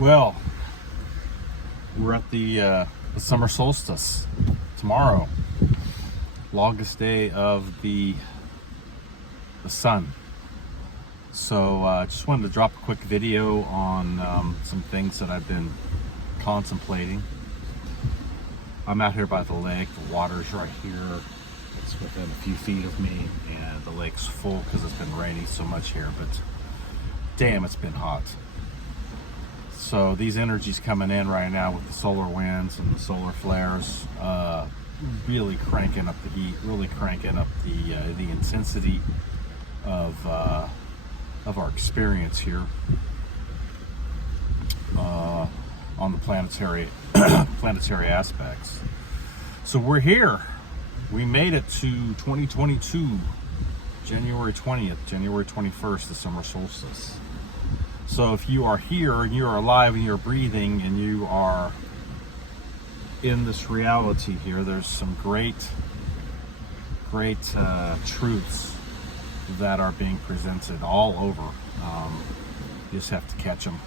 Well, we're at the summer solstice tomorrow, longest day of the sun. So just wanted to drop a quick video on some things that I've been contemplating. I'm out here by the lake. The water's right here. It's within a few feet of me, and the lake's full because it's been raining so much here, but damn, it's been hot. So these energies coming in right now with the solar winds and the solar flares, really cranking up the heat, really cranking up the intensity of our experience here on the planetary aspects. So we're here. We made it to 2022, January 20th, January 21st, the summer solstice. So if you are here and you are alive and you're breathing and you are in this reality here, there's some great truths that are being presented all over. You just have to catch them.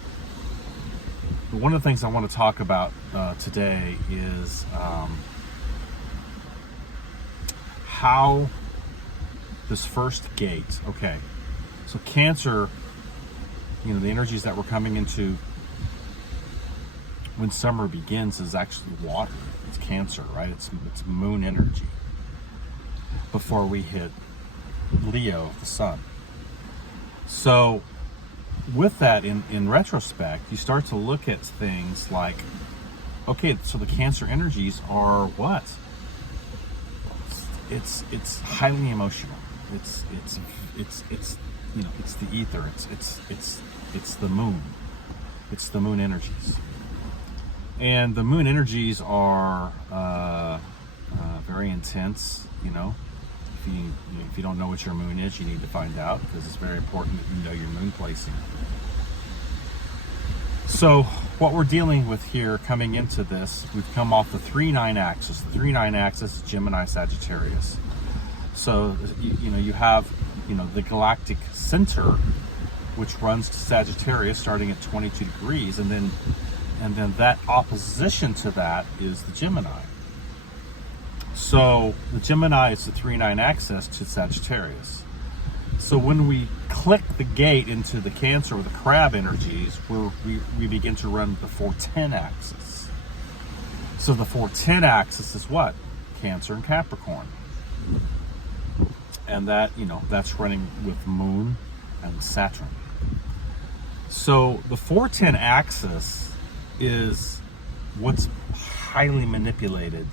But one of the things I want to talk about today is how this first gate, okay, so Cancer, the energies that we're coming into when summer begins is actually water. It's Cancer, right? It's moon energy before we hit Leo, the sun. So with that, in retrospect, you start to look at things like, okay, so the Cancer energies are what? It's highly emotional. It's the ether. It's the moon. It's the moon energies. And the moon energies are very intense. If you don't know what your moon is, you need to find out, because it's very important that you know your moon placing. So what we're dealing with here coming into this, we've come off the 3-9 axis. The 3-9 axis is Gemini, Sagittarius. So you have the galactic center, which runs to Sagittarius starting at 22 degrees, and then that opposition to that is the Gemini. So the Gemini is the 3-9 axis to Sagittarius. So when we click the gate into the Cancer or the crab energies, we begin to run the 4-10 axis. So the 4-10 axis is what? Cancer and Capricorn. And that, that's running with Moon and Saturn. So the 4-10 axis is what's highly manipulated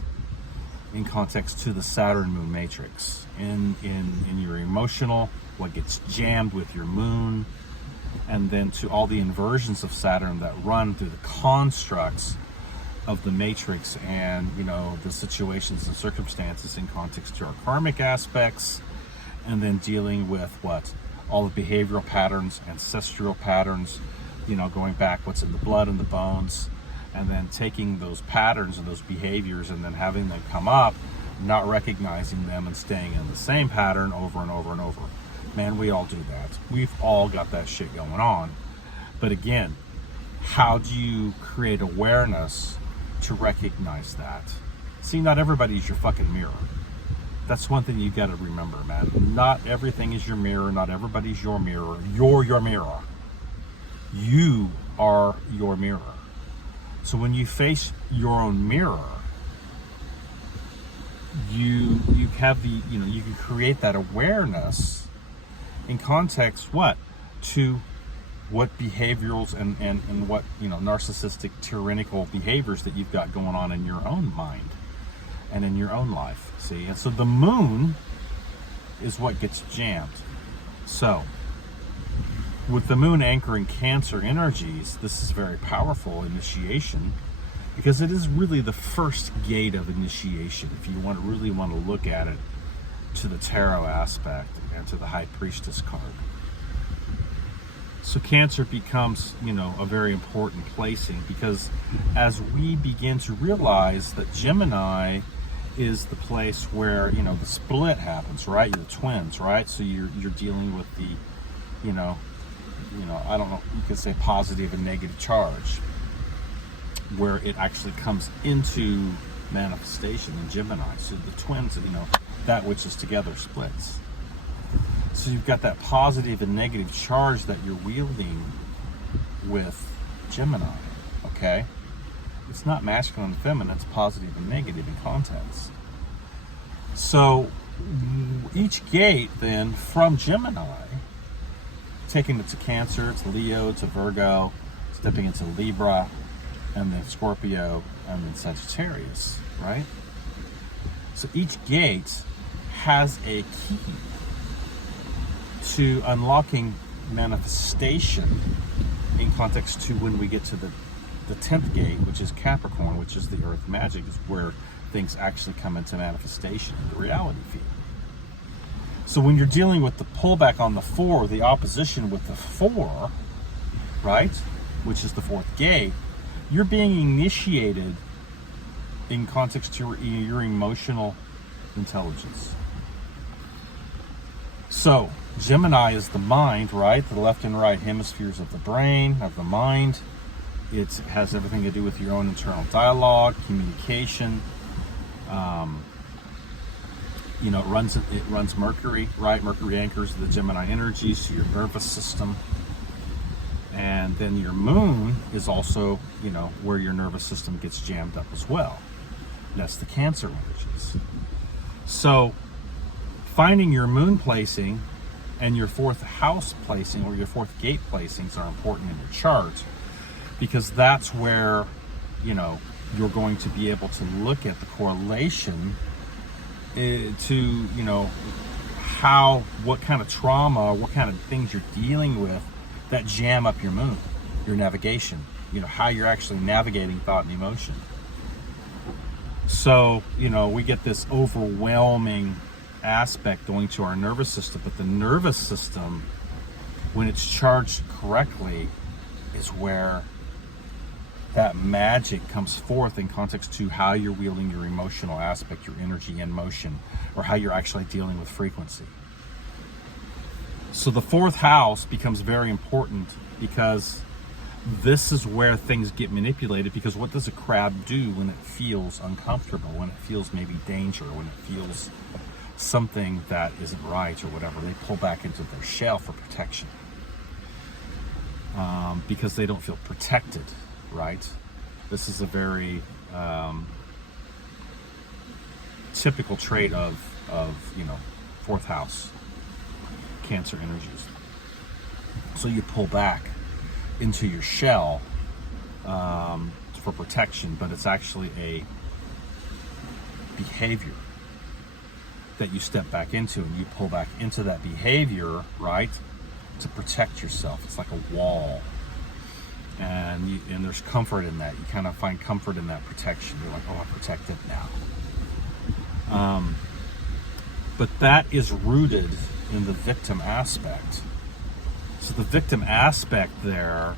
in context to the Saturn Moon matrix. In your emotional, what gets jammed with your moon, and then to all the inversions of Saturn that run through the constructs of the matrix, and the situations and circumstances in context to our karmic aspects, and then dealing with what? All the behavioral patterns, ancestral patterns, going back what's in the blood and the bones, and then taking those patterns and those behaviors and then having them come up, not recognizing them and staying in the same pattern over and over and over. Man, we all do that. We've all got that shit going on. But again, how do you create awareness to recognize that? See, not everybody's your fucking mirror. That's one thing you got to remember, man. Not everything is your mirror. Not everybody's your mirror. You're your mirror. You are your mirror. So when you face your own mirror, you have you can create that awareness in context to what behaviorals and what narcissistic tyrannical behaviors that you've got going on in your own mind and in your own life. See, and so the moon is what gets jammed. So with the moon anchoring Cancer energies, this is very powerful initiation, because it is really the first gate of initiation, if you really want to look at it to the tarot aspect and to the High Priestess card. So Cancer becomes, a very important placing, because as we begin to realize that Gemini is the place where, the split happens, right? You're the twins, right? So you're dealing with the, I don't know, you could say positive and negative charge. where it actually comes into manifestation in Gemini. So the twins, that which is together splits. So you've got that positive and negative charge that you're wielding with Gemini, okay? It's not masculine and feminine, it's positive and negative in context. So each gate then from Gemini, taking it to Cancer, to Leo, to Virgo, stepping into Libra, and then Scorpio, and then Sagittarius, right? So each gate has a key to unlocking manifestation in context to when we get to the 10th gate, which is Capricorn, which is the earth magic, is where things actually come into manifestation in the reality field. So when you're dealing with the pullback on the 4, the opposition with the 4, right, which is the 4th gate, you're being initiated in context to your emotional intelligence. So Gemini is the mind, right? The left and right hemispheres of the brain, of the mind. It has everything to do with your own internal dialogue, communication. It runs Mercury, right? Mercury anchors the Gemini energy, so your nervous system. And then your moon is also, where your nervous system gets jammed up as well. That's the Cancer energies. So finding your moon placing and your 4th house placing or your 4th gate placings are important in your chart, because that's where, you're going to be able to look at the correlation to, what kind of trauma, what kind of things you're dealing with that jam up your moon, your navigation, how you're actually navigating thought and emotion. So, we get this overwhelming aspect going to our nervous system, but the nervous system, when it's charged correctly, is where that magic comes forth in context to how you're wielding your emotional aspect, your energy and motion, or how you're actually dealing with frequency. So the 4th house becomes very important, because this is where things get manipulated. Because what does a crab do when it feels uncomfortable, when it feels maybe danger, when it feels something that isn't right or whatever? They pull back into their shell for protection, because they don't feel protected, right? This is a very typical trait of 4th house Cancer energies. So you pull back into your shell for protection, but it's actually a behavior that you step back into, and you pull back into that behavior, right, to protect yourself. It's like a wall, and there's comfort in that. You kind of find comfort in that protection. You're like, oh, I'm protected now. But that is rooted in the victim aspect. So the victim aspect there,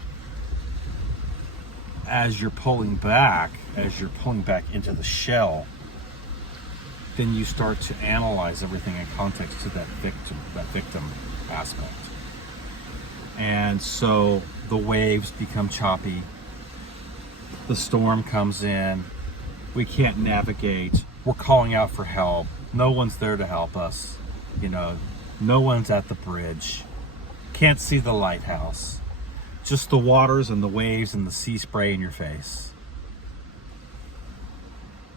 as you're pulling back into the shell, then you start to analyze everything in context to that victim aspect. And so the waves become choppy, the storm comes in, we can't navigate, we're calling out for help, no one's there to help us, no one's at the bridge, can't see the lighthouse, just the waters and the waves and the sea spray in your face.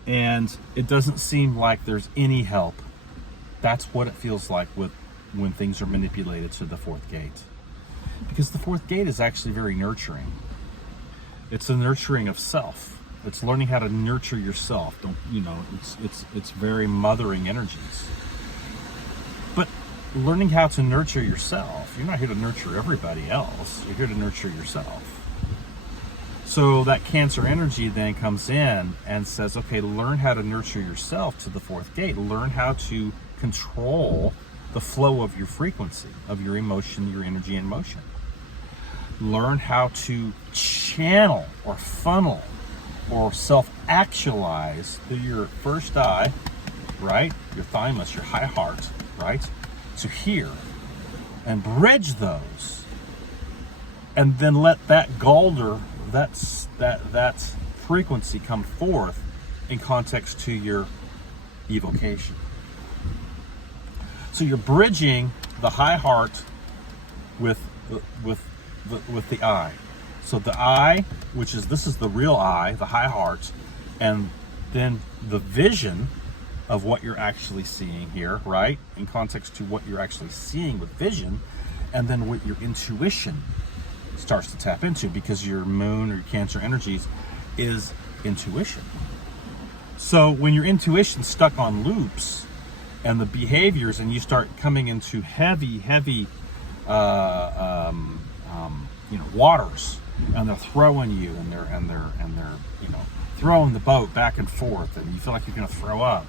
And it doesn't seem like there's any help. That's what it feels like when things are manipulated to the 4th gate. Because the 4th gate is actually very nurturing. It's a nurturing of self. It's learning how to nurture yourself. It's very mothering energies. But learning how to nurture yourself, you're not here to nurture everybody else. You're here to nurture yourself. So that Cancer energy then comes in and says, okay, learn how to nurture yourself to the 4th gate. Learn how to control the flow of your frequency, of your emotion, your energy and motion. Learn how to channel or funnel or self-actualize through your first eye, right? Your thymus, your high heart, right? To hear and bridge those. And then let that Galder, that frequency come forth in context to your evocation. So you're bridging the high heart with the I. So the I, this is the real I, the high heart, and then the vision of what you're actually seeing here, right? In context to what you're actually seeing with vision, and then what your intuition starts to tap into, because your moon or your Cancer energies is intuition. So when your intuition's stuck on loops and the behaviors, and you start coming into heavy waters, and they're throwing you, and they're throwing the boat back and forth, and you feel like you're going to throw up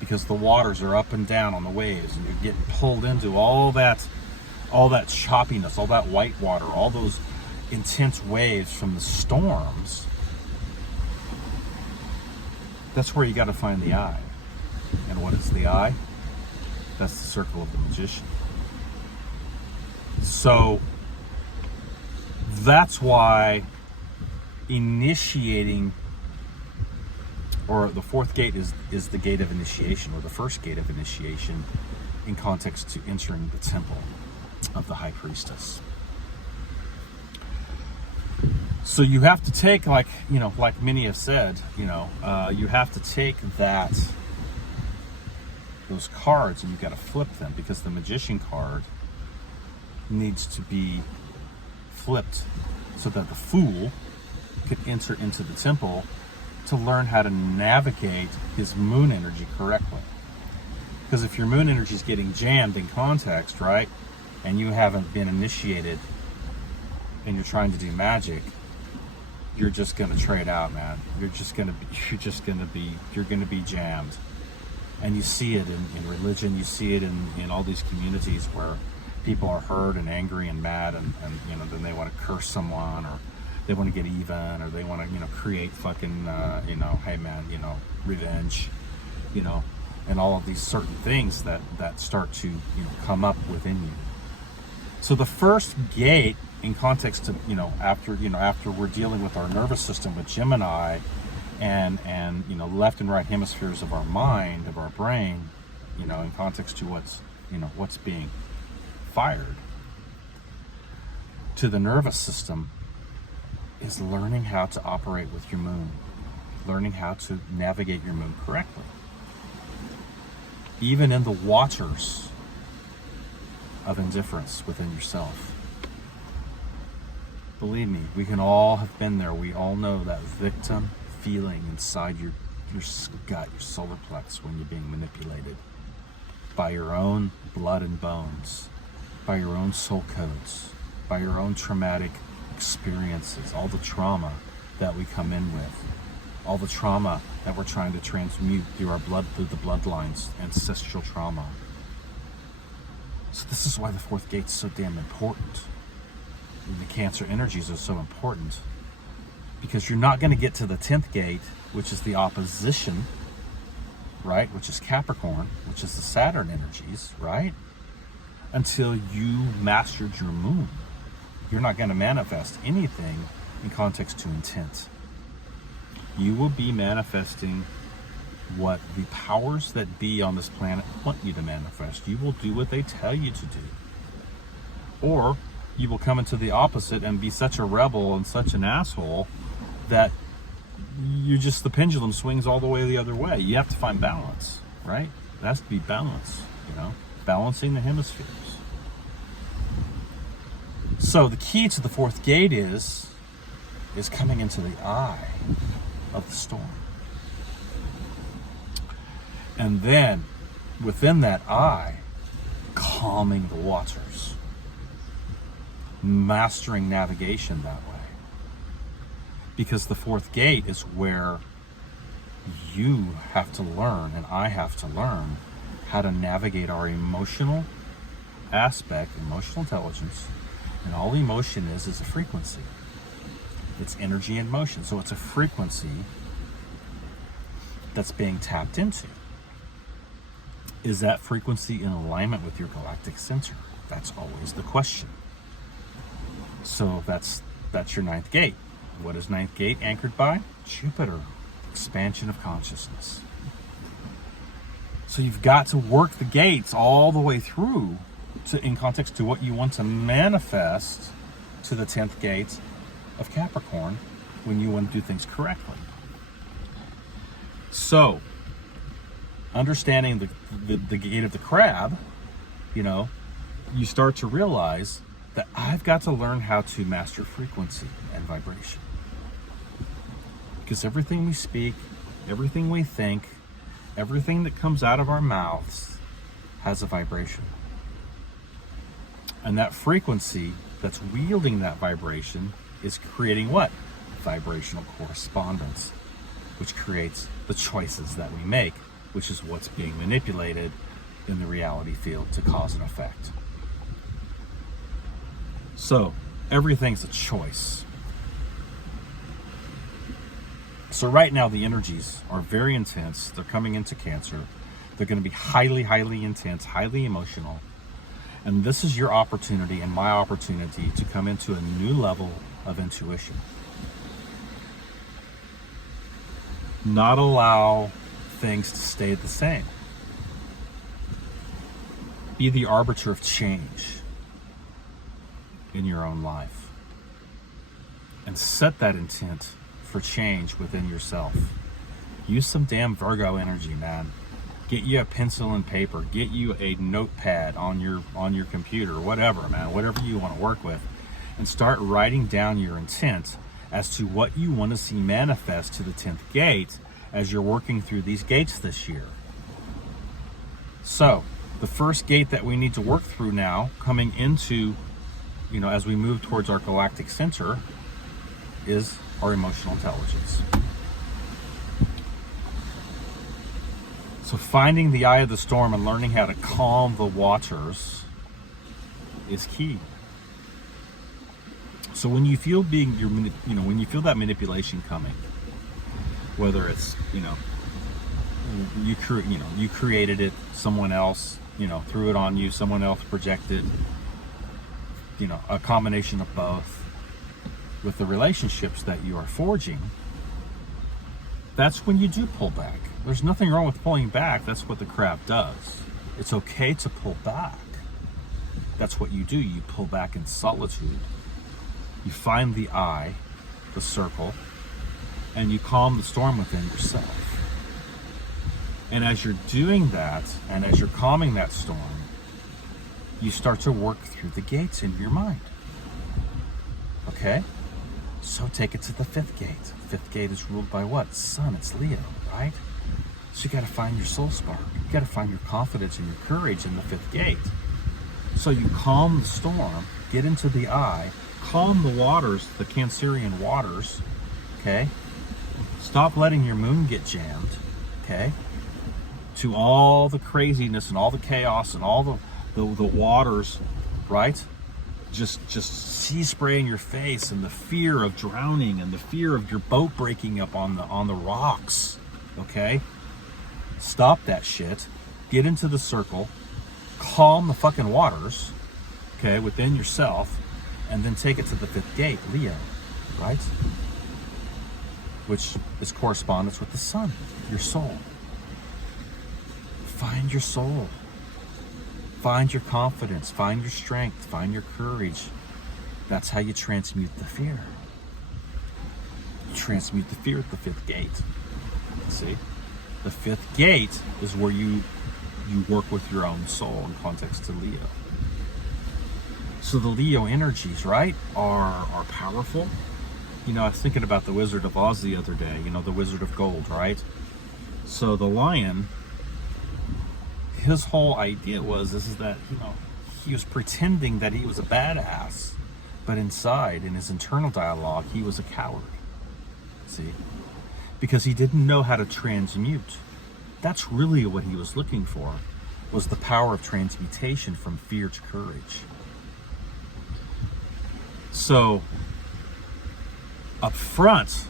because the waters are up and down on the waves, and you're getting pulled into all that choppiness, all that white water, all those intense waves from the storms. That's where you got to find the I. And what is the I? That's the circle of the magician. So that's why initiating, or the fourth gate is the gate of initiation, or the first gate of initiation in context to entering the temple of the high priestess. So you have to take, like many have said, you have to take those cards, and you've got to flip them, because the magician card needs to be flipped so that the fool could enter into the temple to learn how to navigate his moon energy correctly. Because if your moon energy is getting jammed in context, right, and you haven't been initiated, and you're trying to do magic, you're just gonna trade out, man. You're gonna be jammed. And you see it in religion, you see it in all these communities where people are hurt and angry and mad, and then they want to curse someone, or they want to get even, or they want to create fucking hey man, revenge, and all of these certain things that start to come up within you. So the first gate in context to after we're dealing with our nervous system with Gemini, and left and right hemispheres of our mind, of our brain, in context to what's being fired to the nervous system, is learning how to operate with your moon, learning how to navigate your moon correctly, even in the waters of indifference within yourself. Believe me, we can all have been there. We all know that victim feeling inside your gut, your solar plex, when you're being manipulated by your own blood and bones, by your own soul codes, by your own traumatic experiences, all the trauma that we come in with, all the trauma that we're trying to transmute through our blood, through the bloodlines, ancestral trauma. So this is why the fourth gate's so damn important. And the Cancer energies are so important, because you're not going to get to the 10th gate, which is the opposition, right? Which is Capricorn, which is the Saturn energies, right? Until you mastered your moon. You're not going to manifest anything in context to intent. You will be manifesting what the powers that be on this planet want you to manifest. You will do what they tell you to do. Or you will come into the opposite and be such a rebel and such an asshole that the pendulum swings all the way the other way. You have to find balance, right? It has to be balance, balancing the hemispheres. So the key to the fourth gate is coming into the eye of the storm. And then within that eye, calming the waters, mastering navigation that way. Because the fourth gate is where you have to learn, and I have to learn, how to navigate our emotional aspect, emotional intelligence. And all emotion is a frequency. It's energy and motion. So it's a frequency that's being tapped into. Is that frequency in alignment with your galactic center? That's always the question. So that's your ninth gate. What is ninth gate anchored by? Jupiter, expansion of consciousness. So you've got to work the gates all the way through in context to what you want to manifest to the 10th gate of Capricorn when you want to do things correctly. So, understanding the gate of the crab, you start to realize that I've got to learn how to master frequency and vibration. Because everything we speak, everything we think, everything that comes out of our mouths has a vibration. And that frequency that's wielding that vibration is creating what? Vibrational correspondence, which creates the choices that we make, which is what's being manipulated in the reality field to cause and effect. So, everything's a choice. So right now the energies are very intense. They're coming into Cancer. They're going to be highly, highly intense, highly emotional. And this is your opportunity and my opportunity to come into a new level of intuition. Not allow things to stay the same. Be the arbiter of change in your own life. And set that intent for change within yourself. Use some damn Virgo energy, man. Get you a pencil and paper. Get you a notepad on your computer, whatever, man. Whatever you want to work with. And start writing down your intent as to what you want to see manifest to the 10th gate as you're working through these gates this year. So, the first gate that we need to work through now, coming into, as we move towards our galactic center, is our emotional intelligence. So finding the eye of the storm and learning how to calm the waters is key. So when you feel when you feel that manipulation coming, whether it's you created it, someone else threw it on you, someone else projected, a combination of both. With the relationships that you are forging, that's when you do pull back. There's nothing wrong with pulling back. That's what the crab does. It's okay to pull back. That's what you do. You pull back in solitude. You find the eye, the circle, and you calm the storm within yourself. And as you're doing that, and as you're calming that storm, you start to work through the gates in your mind. Okay? So take it to the 5th gate. 5th gate is ruled by what? Sun, it's Leo, right? So you got to find your soul spark. You got to find your confidence and your courage in the 5th gate. So you calm the storm, get into the eye, calm the waters, the Cancerian waters, okay? Stop letting your moon get jammed, okay? To all the craziness and all the chaos and all the waters, right? Just sea spray in your face, and the fear of drowning, and the fear of your boat breaking up on the rocks. Okay, stop that shit. Get into the circle, calm the fucking waters, okay, within yourself, and then take it to the 5th gate, Leo, right? Which is correspondence with the sun, your soul. Find your soul. Find your confidence, find your strength, find your courage. That's how you transmute the fear. You transmute the fear at the 5th gate. See? The 5th gate is where you work with your own soul in context to Leo. So the Leo energies, right, are powerful. I was thinking about the Wizard of Oz the other day, the Wizard of Gold, right? So the lion, his whole idea is that, he was pretending that he was a badass, but inside, in his internal dialogue, he was a coward. See? Because he didn't know how to transmute. That's really what he was looking for, was the power of transmutation from fear to courage. So, up front,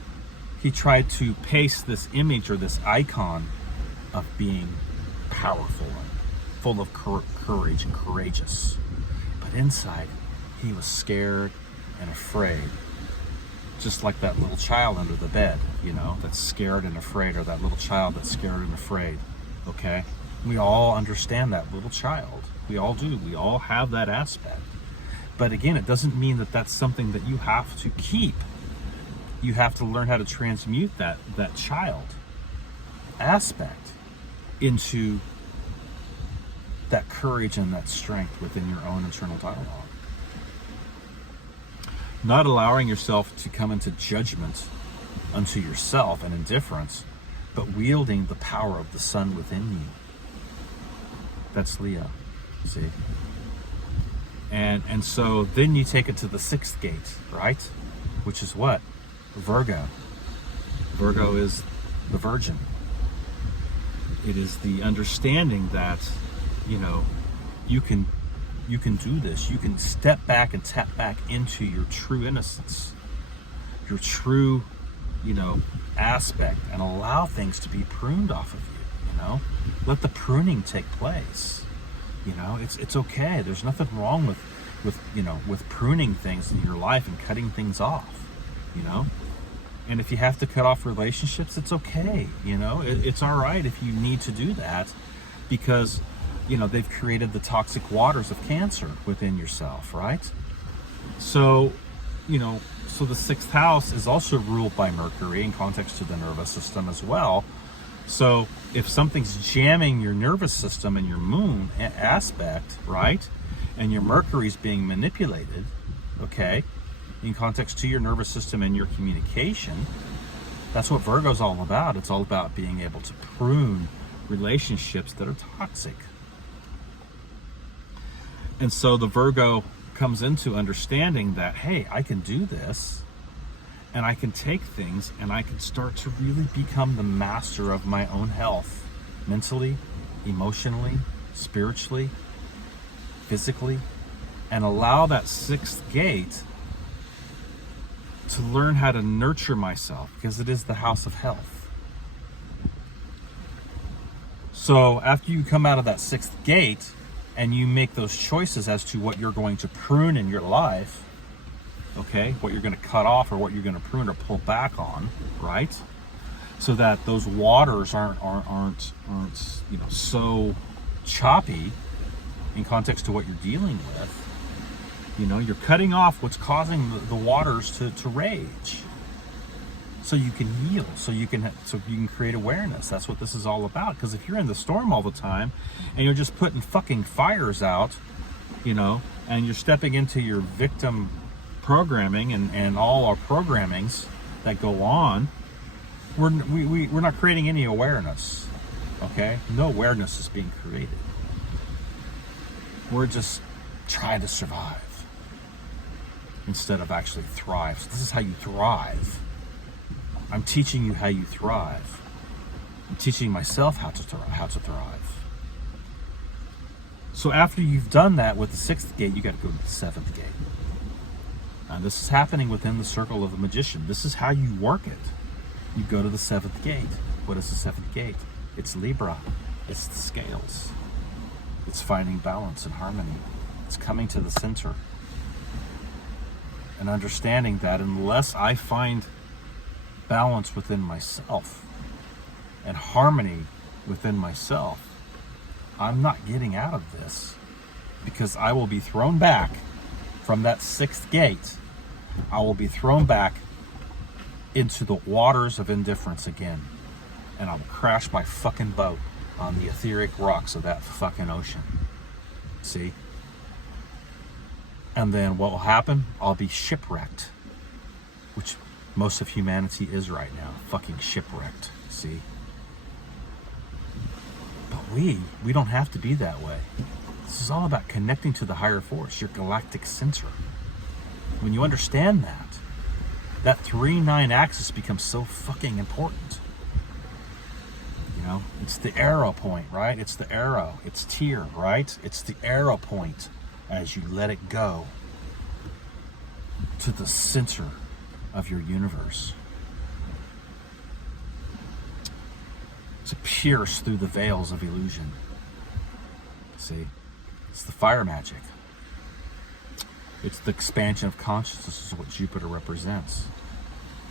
he tried to paste this image or this icon of being powerful and full of courage and courageous. But inside, he was scared and afraid Just like that little child under the bed, you know, that's scared and afraid, or that little child that's scared and afraid, okay? We all understand that little child. We all do. We all have that aspect. But again, it doesn't mean that that's something that you have to keep. You have to learn how to transmute that child aspect into that courage and that strength within your own internal dialogue. Not allowing yourself to come into judgment unto yourself and indifference, but wielding the power of the sun within you. That's Leo, see? And so then you take it to the 6th gate, right? Which is what? Virgo. Virgo is the virgin. It is the understanding that, you know, you can do this. You can step back and tap back into your true innocence, your true, you know, aspect, and allow things to be pruned off of you, you know? Let the pruning take place. You know, it's okay. There's nothing wrong with pruning things in your life and cutting things off, you know? And if you have to cut off relationships, it's okay, you know? It's all right if you need to do that, because, you know, they've created the toxic waters of Cancer within yourself, right? So, you know, so the 6th house is also ruled by Mercury in context to the nervous system as well. So if something's jamming your nervous system and your moon aspect, right, and your Mercury's being manipulated, okay, in context to your nervous system and your communication, that's what Virgo's all about. It's all about being able to prune relationships that are toxic. And so the Virgo comes into understanding that, hey, I can do this, and I can take things and I can start to really become the master of my own health, mentally, emotionally, spiritually, physically, and allow that 6th gate to learn how to nurture myself, because it is the house of health. So after you come out of that 6th gate and you make those choices as to what you're going to prune in your life, okay, what you're going to cut off or what you're going to prune or pull back on, right? So that those waters aren't you know, so choppy in context to what you're dealing with. You know, you're cutting off what's causing the waters to rage, so you can heal, so you can create awareness. That's what this is all about. Because if you're in the storm all the time and you're just putting fucking fires out, you know, and you're stepping into your victim programming and all our programmings that go on, we're not creating any awareness. Okay, no awareness is being created. We're just trying to survive instead of actually thrive. So this is how you thrive. I'm teaching you how you thrive. I'm teaching myself how to thrive. So after you've done that with the 6th gate, you got to go to the 7th gate. Now this is happening within the circle of the magician. This is how you work it. You go to the 7th gate. What is the 7th gate? It's Libra. It's the scales. It's finding balance and harmony. It's coming to the center. And understanding that unless I find balance within myself and harmony within myself, I'm not getting out of this, because I will be thrown back from that 6th gate. I will be thrown back into the waters of indifference again, and I will crash my fucking boat on the etheric rocks of that fucking ocean. See? And then what will happen? I'll be shipwrecked, which most of humanity is right now, fucking shipwrecked. See? But we don't have to be that way. This is all about connecting to the higher force, your galactic center. When you understand that 3-9 axis becomes so fucking important. You know, it's the arrow point, right? It's the arrow. It's Tyr, right? It's the arrow point as you let it go to the center of your universe, to pierce through the veils of illusion. See, it's the fire magic. It's the expansion of consciousness, is what Jupiter represents.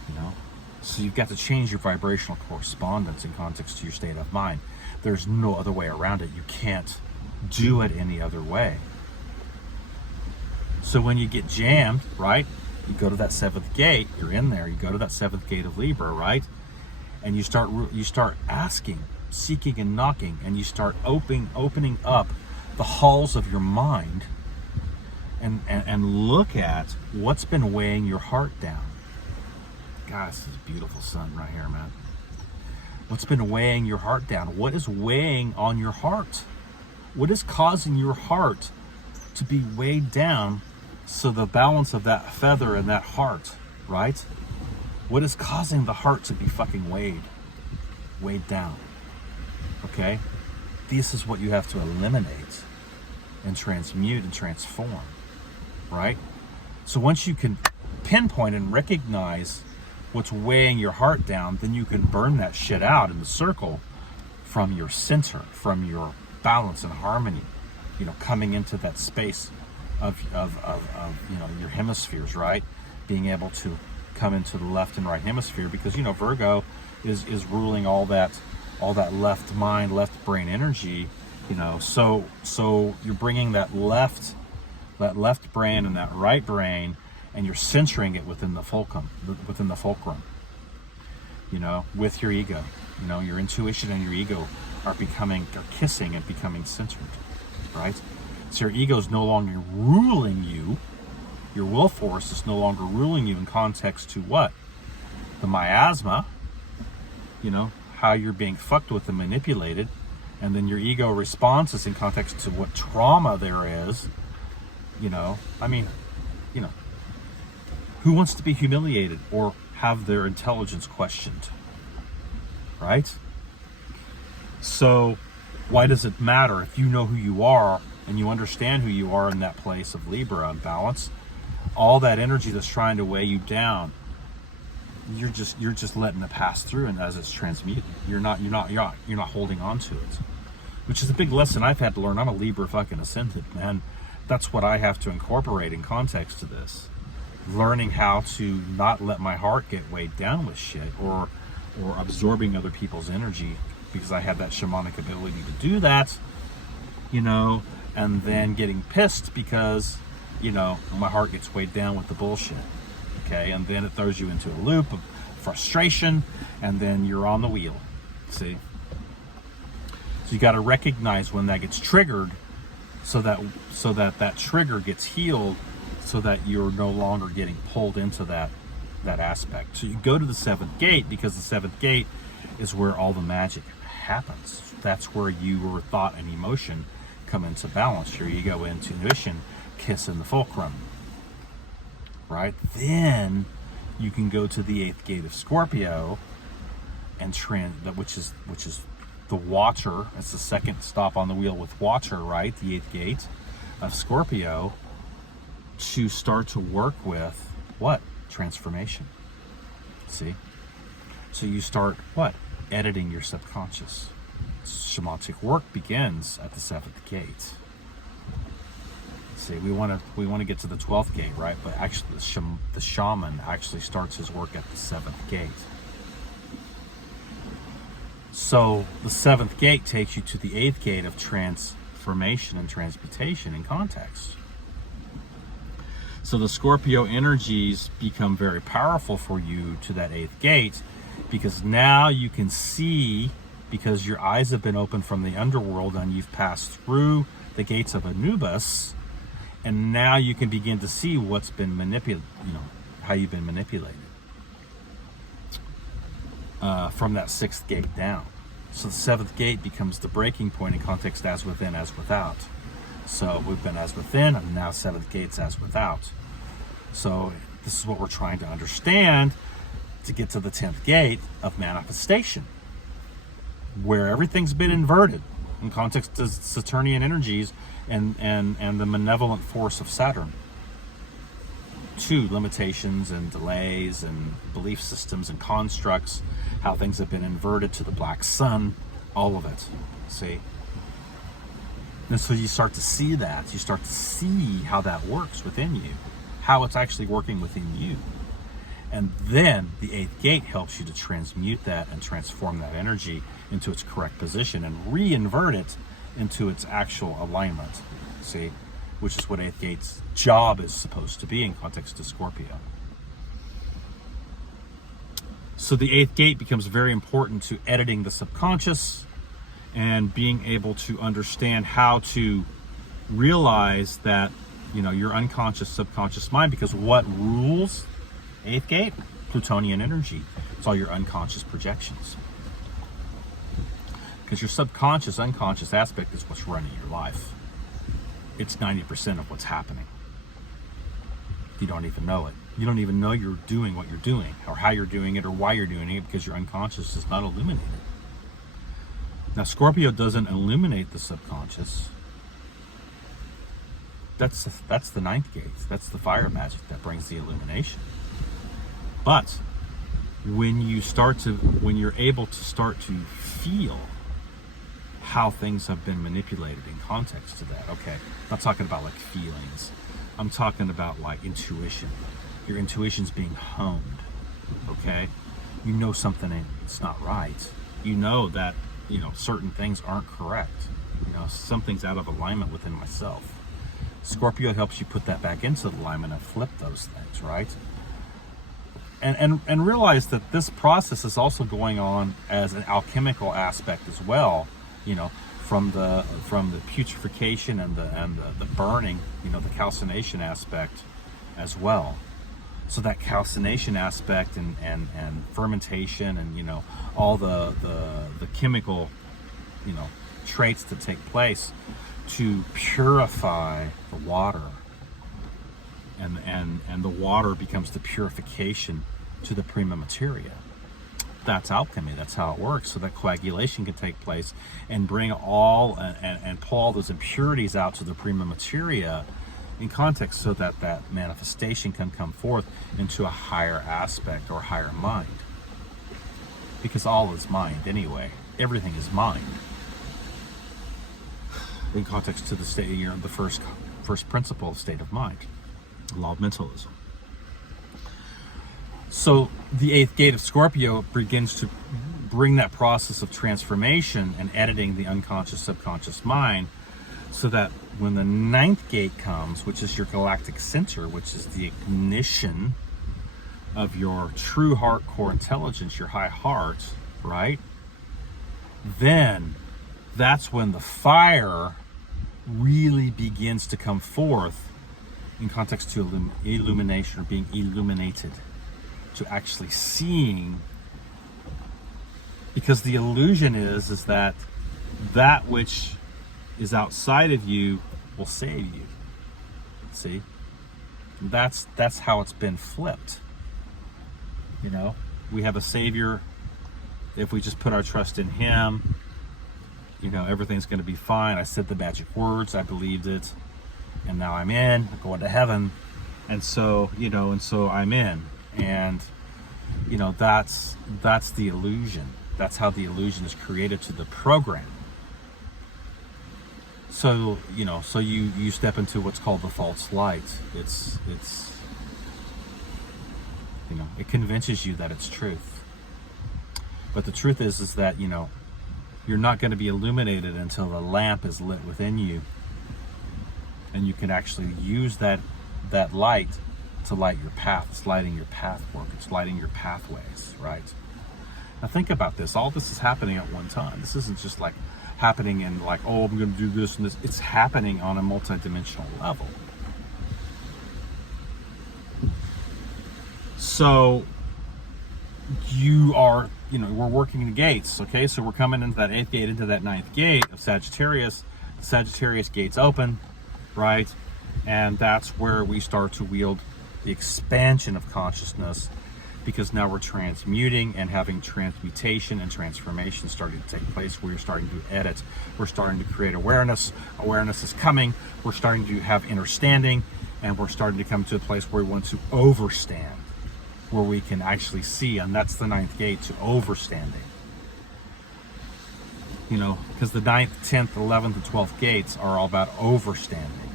you know. So you've got to change your vibrational correspondence in context to your state of mind. There's no other way around it. You can't do it any other way. So when you get jammed, right, you go to that seventh gate, you're in there, you go to that seventh gate of Libra, right, and you start asking, seeking and knocking, and you start opening up the halls of your mind and look at what's been weighing your heart down. God, this is a beautiful sun right here, man. What's been weighing your heart down? What is weighing on your heart? What is causing your heart to be weighed down? So the balance of that feather and that heart, right? What is causing the heart to be fucking weighed down? Okay? This is what you have to eliminate and transmute and transform, right? So once you can pinpoint and recognize what's weighing your heart down, then you can burn that shit out in the circle from your center, from your balance and harmony, you know, coming into that space of you know, your hemispheres, right? Being able to come into the left and right hemisphere, because, you know, Virgo is ruling all that left mind, left brain energy, you know. So you're bringing that left brain and that right brain, and you're centering it within the fulcrum, you know, with your ego. You know, your intuition and your ego are kissing and becoming centered, right? So your ego is no longer ruling you. Your will force is no longer ruling you in context to what? The miasma, you know, how you're being fucked with and manipulated. And then your ego response is in context to what trauma there is, you know. I mean, you know, who wants to be humiliated or have their intelligence questioned, right? So why does it matter if you know who you are and you understand who you are in that place of Libra and balance? All that energy that's trying to weigh you down, you're just letting it pass through, and as it's transmuting, you're not holding on to it, which is a big lesson I've had to learn. I'm a Libra fucking ascendant, man. That's what I have to incorporate in context to this. Learning how to not let my heart get weighed down with shit or absorbing other people's energy, because I have that shamanic ability to do that, you know, and then getting pissed because, you know, my heart gets weighed down with the bullshit, okay? And then it throws you into a loop of frustration, and then you're on the wheel, see? So you got to recognize when that gets triggered, so that trigger gets healed, so that you're no longer getting pulled into that aspect. So you go to the seventh gate, because the seventh gate is where all the magic happens. That's where your thought and emotion come into balance. Your ego, intuition, kiss in the fulcrum, right? Then you can go to the eighth gate of Scorpio and which is the water. It's the second stop on the wheel with water, right? The eighth gate of Scorpio, to start to work with what? Transformation. See? So you start what? Editing your subconscious. Shamanic work begins at the seventh gate. See, we want to get to the 12th gate, right? But actually, the shaman actually starts his work at the seventh gate. So the seventh gate takes you to the eighth gate of transformation and transmutation in context. So the Scorpio energies become very powerful for you to that eighth gate, because now you can see, because your eyes have been opened from the underworld and you've passed through the gates of Anubis, and now you can begin to see what's been manipulated, you know, how you've been manipulated from that sixth gate down. So the seventh gate becomes the breaking point in context, as within, as without. So we've been as within, and now seventh gate's as without. So this is what we're trying to understand to get to the 10th gate of manifestation, where everything's been inverted in context to Saturnian energies and the malevolent force of Saturn, to limitations and delays and belief systems and constructs, how things have been inverted to the black sun, all of it, see? And so you start to see that. You start to see how that works within you, how it's actually working within you. And then the 8th gate helps you to transmute that and transform that energy into its correct position and reinvert it into its actual alignment. See, which is what 8th gate's job is supposed to be in context to Scorpio. So the 8th gate becomes very important to editing the subconscious and being able to understand how to realize that, you know, your unconscious, subconscious mind, because what rules 8th gate? Plutonian energy. It's all your unconscious projections. Because your subconscious, unconscious aspect is what's running your life. It's 90% of what's happening. You don't even know it. You don't even know you're doing what you're doing, or how you're doing it, or why you're doing it, because your unconscious is not illuminated. Now, Scorpio doesn't illuminate the subconscious. That's the 9th gate. That's the fire magic that brings the illumination. But when you're able to start to feel how things have been manipulated in context to that, okay, I'm not talking about like feelings. I'm talking about like intuition. Your intuition's being honed, okay? You know something is not right. You know that, you know, certain things aren't correct. You know, something's out of alignment within myself. Scorpio helps you put that back into alignment and flip those things, right? And realize that this process is also going on as an alchemical aspect as well, you know, from the putrefaction and the burning, you know, the calcination aspect as well. So that calcination aspect and fermentation and, you know, all the chemical, you know, traits that take place to purify the water, and the water becomes the purification to the prima materia. That's alchemy. That's how it works. So that coagulation can take place and bring all and pull all those impurities out to the prima materia in context, so that that manifestation can come forth into a higher aspect or higher mind. Because all is mind anyway. Everything is mind. In context to the state, you know, the first principle of state of mind, law of mentalism. So the 8th gate of Scorpio begins to bring that process of transformation and editing the unconscious, subconscious mind, so that when the 9th gate comes, which is your galactic center, which is the ignition of your true heart core intelligence, your high heart, right? Then that's when the fire really begins to come forth in context to illumination, or being illuminated, to actually seeing. Because the illusion is that which is outside of you will save you. See? That's how it's been flipped. You know, we have a savior. If we just put our trust in him, you know, everything's going to be fine. I said the magic words, I believed it, and now I'm in, I'm going to heaven. And so, you know, and so I'm in. And, you know, that's the illusion. That's how the illusion is created to the program. So, you know, so you step into what's called the false light. It's you know, it convinces you that it's truth. But the truth is that, you know, you're not going to be illuminated until the lamp is lit within you. And you can actually use that light to light your path. It's lighting your path work. It's lighting your pathways, right? Now think about this. All this is happening at one time. This isn't just like happening in like, oh, I'm going to do this and this. It's happening on a multidimensional level. So you are, you know, we're working the gates, okay? So we're coming into that 8th gate, into that 9th gate of Sagittarius. The Sagittarius gates open, right? And that's where we start to wield the expansion of consciousness, because now we're transmuting and having transmutation and transformation starting to take place. We're starting to edit. We're starting to create awareness. Awareness is coming. We're starting to have understanding, and we're starting to come to a place where we want to overstand, where we can actually see, and that's the 9th gate, to overstanding. You know, because the 9th, 10th, 11th, and 12th gates are all about overstanding.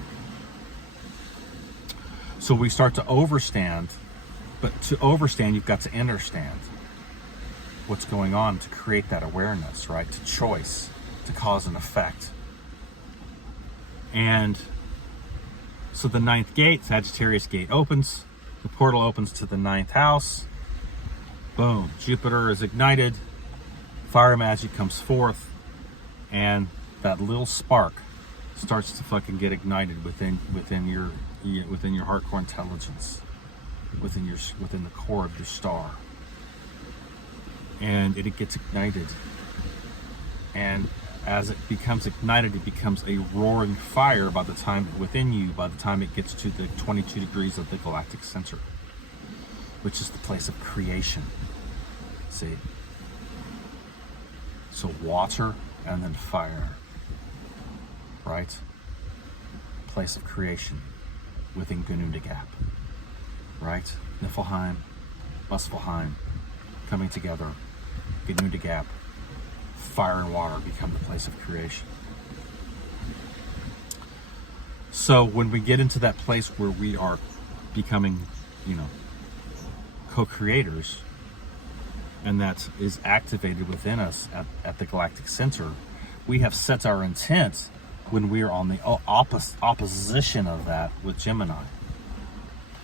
So we start to overstand But to overstand, you've got to understand what's going on to create that awareness, right? To choice, to cause and effect. And so the 9th gate, Sagittarius gate, opens. The portal opens to the 9th house. Boom. Jupiter is ignited. Fire magic comes forth. And that little spark starts to fucking get ignited within your hardcore intelligence, within the core of your star. And it gets ignited. And as it becomes ignited, it becomes a roaring fire by the time it gets to the 22 degrees of the galactic center, which is the place of creation. See? So water and then fire, right? Place of creation within Gununda Gap, right? Niflheim, Muspelheim coming together, Gununda Gap, fire and water become the place of creation. So when we get into that place where we are becoming, co-creators, and that is activated within us at the galactic center, we have set our intent when we are on the opposition of that with Gemini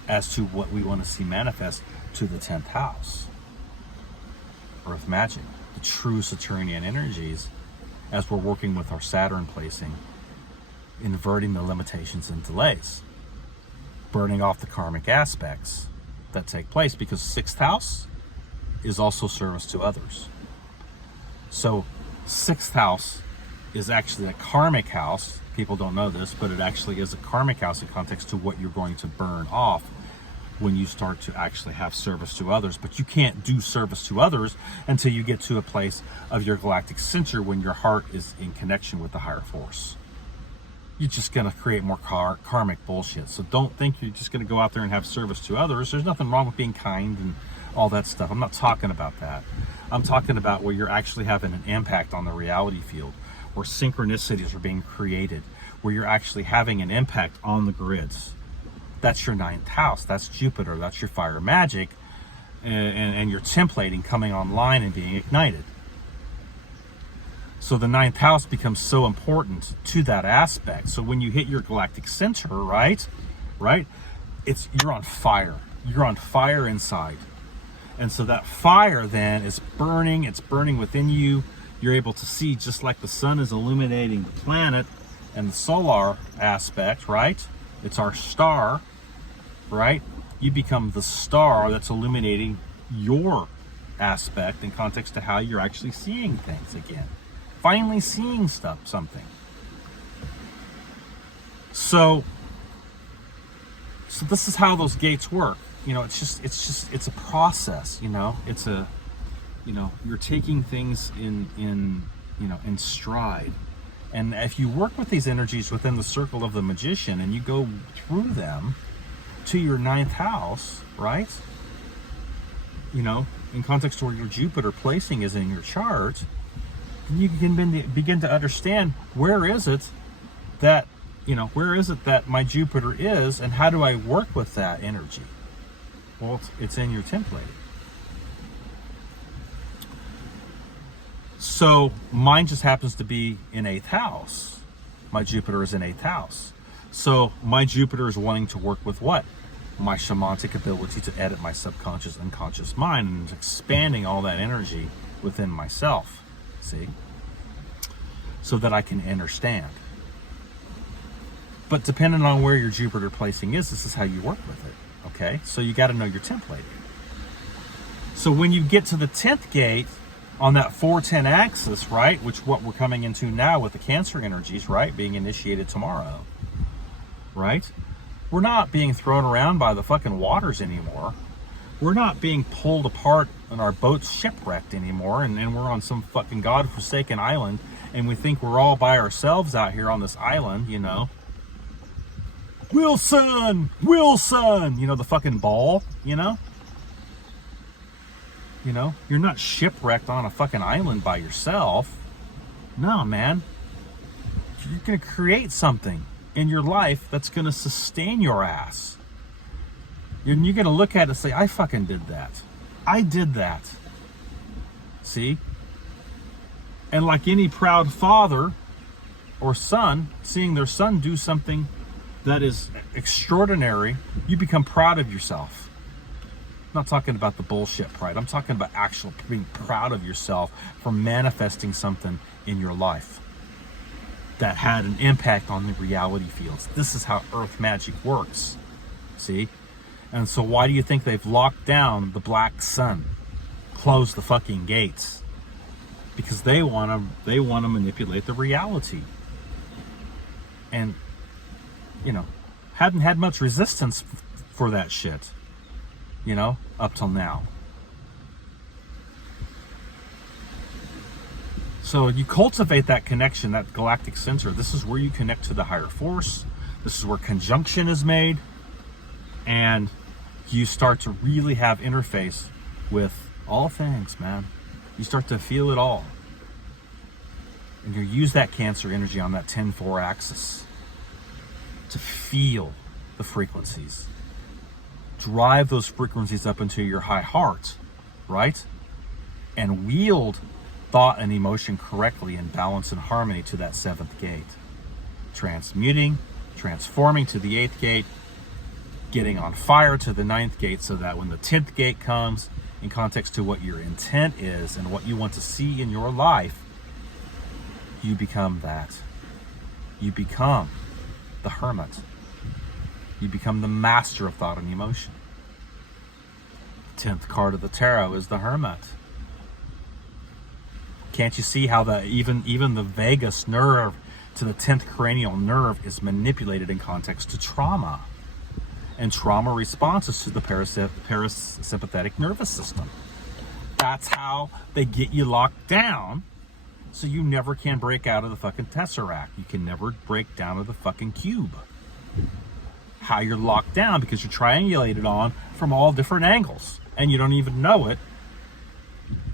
as to what we want to see manifest to the 10th house. Earth magic, the true Saturnian energies, as we're working with our Saturn placing, inverting the limitations and delays, burning off the karmic aspects that take place, because 6th house is also service to others. So 6th house is actually a karmic house. People don't know this, but it actually is a karmic house in context to what you're going to burn off when you start to actually have service to others. But you can't do service to others until you get to a place of your galactic center when your heart is in connection with the higher force. You're just going to create more karmic bullshit. So don't think you're just going to go out there and have service to others. There's nothing wrong with being kind and all that stuff. I'm not talking about that. I'm talking about where you're actually having an impact on the reality field, where synchronicities are being created, where you're actually having an impact on the grids. That's your 9th house. That's Jupiter. That's your fire magic and your templating coming online and being ignited. So the 9th house becomes so important to that aspect. So when you hit your galactic center, right? You're on fire. You're on fire inside. And so that fire then is burning. It's burning within you. You're able to see, just like the sun is illuminating the planet and the solar aspect, right? It's our star, right? You become the star that's illuminating your aspect in context to how you're actually seeing things again. Finally seeing something. So this is how those gates work. It's a process, it's a, you're taking things in stride. And if you work with these energies within the circle of the magician and you go through them to your 9th house, right? In context to where your Jupiter placing is in your chart, you can begin to understand where is it that my Jupiter is, and how do I work with that energy? Well, it's in your template. So mine just happens to be in 8th house. My Jupiter is in 8th house. So my Jupiter is wanting to work with what? My shamanic ability to edit my subconscious, unconscious mind, and expanding all that energy within myself. See? So that I can understand. But depending on where your Jupiter placing is, this is how you work with it. Okay? So you got to know your template. So when you get to the 10th gate on that 410 axis, right, which what we're coming into now with the Cancer energies, right, being initiated tomorrow, right? We're not being thrown around by the fucking waters anymore. We're not being pulled apart and our boats shipwrecked anymore, and we're on some fucking godforsaken island, and we think we're all by ourselves out here on this island, Wilson, the fucking ball, you're not shipwrecked on a fucking island by yourself. No, man. You're going to create something in your life that's going to sustain your ass. You're going to look at it and say, I fucking did that. I did that. See? And like any proud father or son, seeing their son do something that is extraordinary, you become proud of yourself. I'm not talking about the bullshit pride. I'm talking about actual being proud of yourself for manifesting something in your life that had an impact on the reality fields. This is how earth magic works. See? And so why do you think they've locked down the black sun? Closed the fucking gates? Because they want to manipulate the reality. And, you know, hadn't had much resistance for that shit, you know, up till now. So you cultivate that connection, that galactic center. This is where you connect to the higher force. This is where conjunction is made. And you start to really have interface with all things, man. You start to feel it all. And you use that Cancer energy on that 10-4 axis to feel the frequencies. Drive those frequencies up into your high heart, right? And wield thought and emotion correctly in balance and harmony to that 7th gate. Transmuting, transforming to the 8th gate, getting on fire to the 9th gate, so that when the 10th gate comes, in context to what your intent is and what you want to see in your life, you become that. You become the hermit. You become the master of thought and emotion. The 10th card of the tarot is the hermit. Can't you see how even the vagus nerve to the 10th cranial nerve is manipulated in context to trauma? And trauma responses to the parasympathetic nervous system. That's how they get you locked down, so you never can break out of the fucking tesseract. You can never break down of the fucking cube. How you're locked down because you're triangulated on from all different angles, and you don't even know it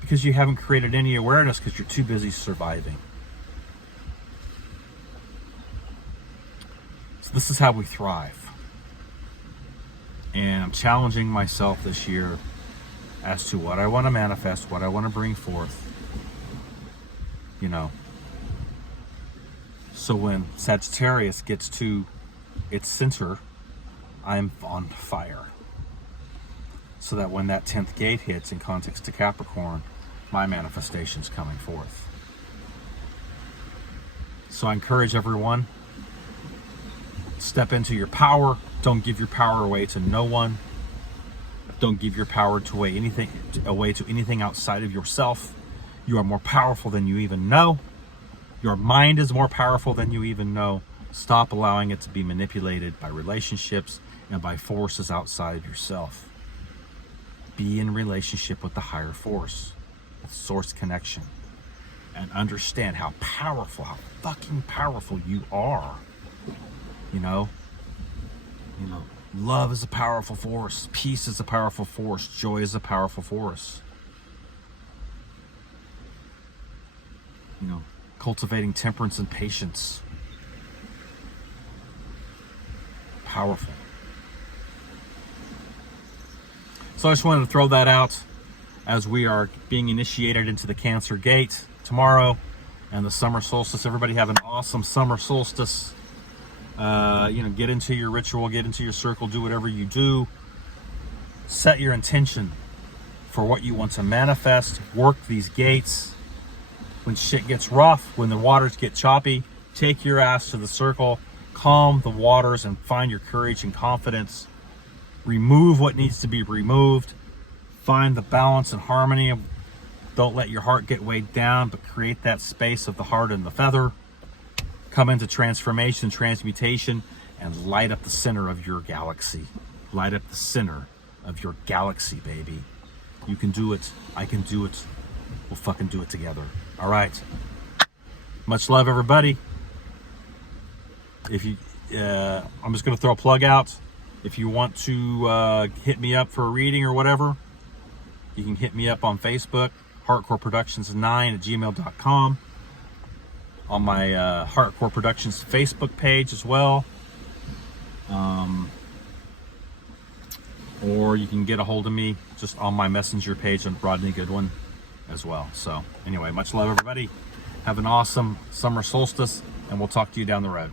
because you haven't created any awareness because you're too busy surviving. So this is how we thrive. And I'm challenging myself this year as to what I want to manifest, what I want to bring forth, you know. So when Sagittarius gets to its center, I'm on fire. So that when that 10th gate hits in context to Capricorn, my manifestation's coming forth. So I encourage everyone, step into your power. Don't give your power away to no one. Don't give your power away to anything outside of yourself. You are more powerful than you even know. Your mind is more powerful than you even know. Stop allowing it to be manipulated by relationships and by forces outside of yourself. Be in relationship with the higher force, with source connection, and understand how powerful, how fucking powerful you are. You know, love is a powerful force. Peace is a powerful force. Joy is a powerful force. You know, cultivating temperance and patience. Powerful. So I just wanted to throw that out as we are being initiated into the Cancer Gate tomorrow and the summer solstice. Everybody have an awesome summer solstice. Get into your ritual, get into your circle, do whatever you do. Set your intention for what you want to manifest. Work these gates. When shit gets rough, when the waters get choppy, take your ass to the circle, calm the waters, and find your courage and confidence. Remove what needs to be removed. Find the balance and harmony. Don't let your heart get weighed down, but create that space of the heart and the feather. Come into transformation, transmutation, and light up the center of your galaxy. Light up the center of your galaxy, baby. You can do it. I can do it. We'll fucking do it together. All right. Much love, everybody. If you, I'm just going to throw a plug out. If you want to hit me up for a reading or whatever, you can hit me up on Facebook, heartcoreproductions9@gmail.com. On my Heartcore Productions Facebook page as well. or you can get a hold of me just on my messenger page on Rodney Goodwin as well. So anyway, much love, everybody. Have an awesome summer solstice, and we'll talk to you down the road.